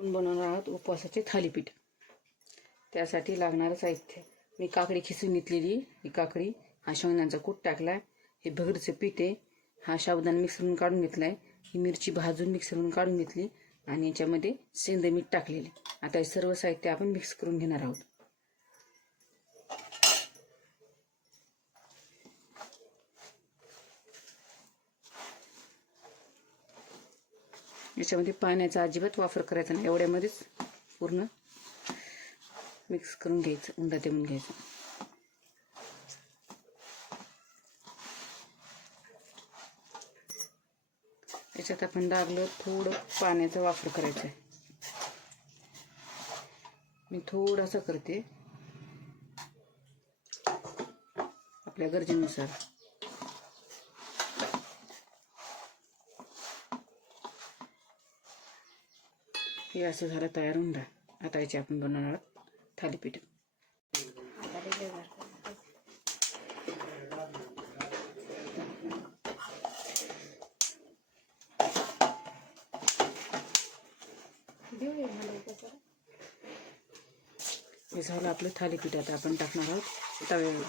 आपण बनवणार आहोत उपवासाचे थालीपीठ. त्यासाठी लागणारं साहित्य: मी काकडी खिसून घेतलेली, ही काकडी, हा शेंगदाण्याचा कूट टाकलाय, हे भगरीचं पीठ आहे, हा साबुदाणा मिक्स करून काढून घेतलाय, ही मिरची भाजून मिक्स करून काढून घेतली आणि याच्यामध्ये सेंधं मीठ टाकलेले. आता हे सर्व साहित्य आपण मिक्स करून घेणार आहोत. याच्यामध्ये पाण्याचा अजिबात वापर करायचा नाही, एवढ्यामध्येच पूर्ण मिक्स करून घ्यायचं, उंडा देऊन घ्यायचा. याच्यात आपण लागलं थोडं पाण्याचा वापर करायचा आहे. मी थोडासा करते, आपल्या गरजेनुसार. हे असं झालं तयार उंडा. आता याचे आपण बनवणार थालीपीठ. हे झालं आपलं थालीपीठ. आता आपण टाकणार आहोत तव्यावर.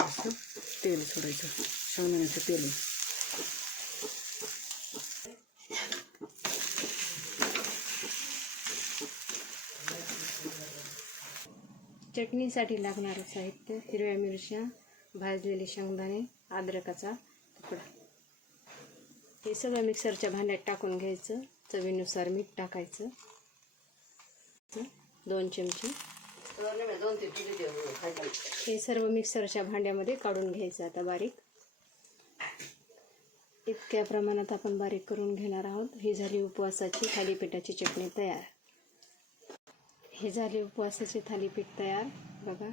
असं तेल सोडायचं, शेंगदाण्याचं तेल. चटणीसाठी लागणारं साहित्य: हिरव्या मिरच्या, भाजलेले शेंगदाणे, अद्रकाचा तुकडा. हे सगळं मिक्सरच्या भांड्यात टाकून घ्यायचं. चवीनुसार मीठ टाकायचं, 2 चमचे. हे सर्व मिक्सरच्या भांड्यामध्ये काढून घ्यायचं आता बारीक. इतक्या प्रमाणात आपण बारीक करून घेणार आहोत. ही झाली उपवासाची थालीपीठाची चटणी तयार. हे झाले उपवासाचे थालीपीठ तयार. बघा.